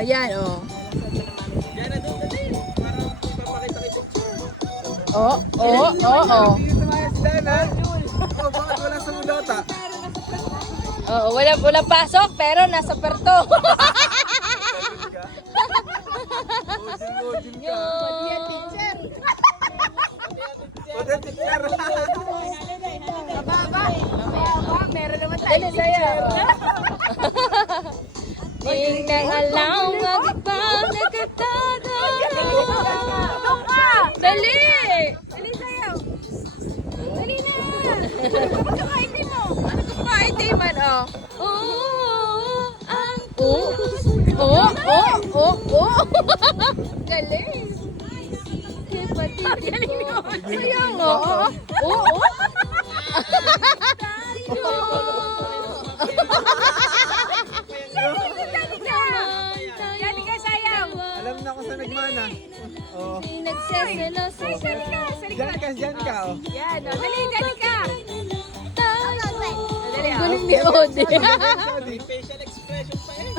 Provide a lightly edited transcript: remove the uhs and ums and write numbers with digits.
Ayan, oh. Yan na doon dali. Para papakita kay picture. Oh, oh, oh, oh. Hindi tumaya si Dana. Oh, bakit wala sa mudota? Oo, wala pasok, pero nasa perto. Ojin ka. teacher. Ojin teacher. Meron naman tayo. Dali sa'yo. Tingnan alam, magpang nagkatado. Dali! Dali sa'yo. Dali na. Pagkakaintay mo. Ano pagkakaintay man, oh? Oh. Galing. Galing ni Oji. Sayang, oh. Oo. Galing ka, sayang. Alam na kung saan nagmana. Oh. Nagsasalo sa Diyan ka, oh. Yan, oh. Dali, dali ka. Dali, oh. Galing ni Ode. Facial expression pa eh.